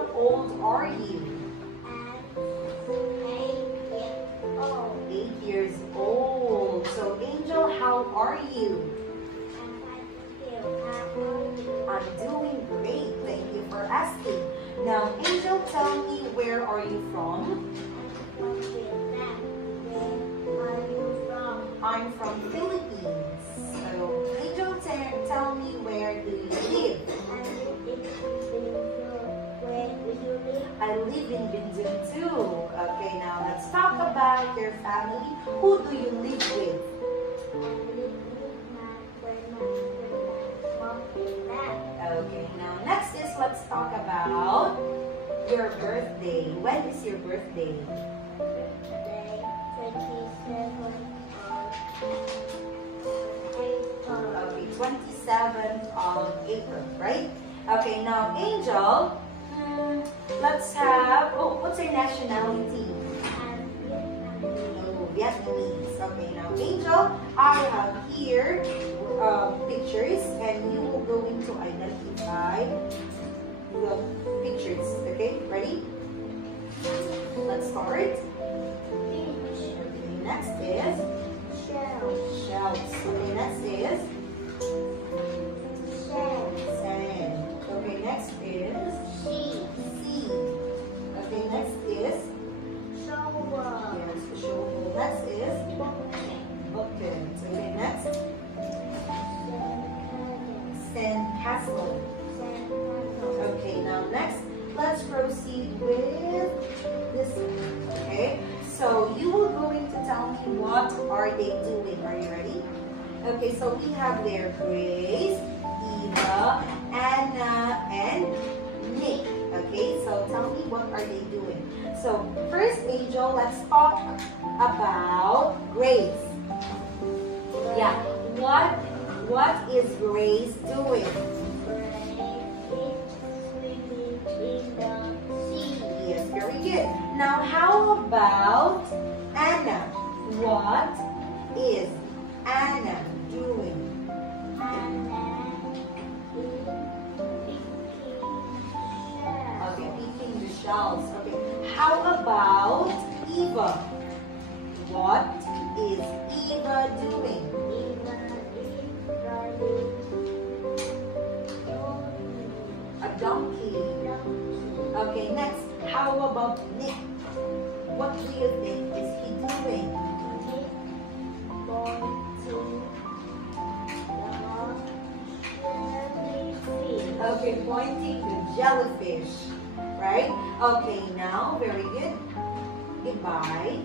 how old are you? I'm 8 years old. 8 years old. So Angel, how are you? I'm doing great. Thank you for asking. Now, Angel, tell me, where are you from? I'm from Vietnam. Where are you from? I'm from Philippines. So, Angel, tell me, where do you live? I live in Bindun. Where do you live? I live in Bindun too. Okay, now let's talk about your family. Who do you live with? I live with my grandma, mom, and dad. Okay, now next is let's talk about your birthday. When is your birthday? Birthday 27th of April. Okay, 27th of April, right? Okay, now Angel, let's have, what's your nationality? I'm Vietnamese. Oh, Vietnamese. Okay, now Angel, I have here pictures and you will going to identify the pictures. Okay, ready? Let's start. Beach. Okay, next is Shell. shells. Okay, next is Sand. sand. Okay, next is Sea. sea. Okay, next is Shower. yes, shovel. Next is Bucket. bucket. Okay, next sand castle. Okay, now next, let's proceed with this one. Okay, so you will going to tell me what are they doing. Are you ready? Okay, so we have there Grace, Eva, Anna, and Nick. Okay, so tell me what are they doing. So first, Angel, let's talk about Grace. Yeah, what is Grace doing? Yes, very good. Now, how about Anna? What is Anna doing? Okay, picking the shells. Okay. How about Eva? What is Eva doing? A donkey. Okay, next. How about Nick? What do you think is he doing? Okay, pointing the jellyfish. Right? Okay, now, very good. Goodbye.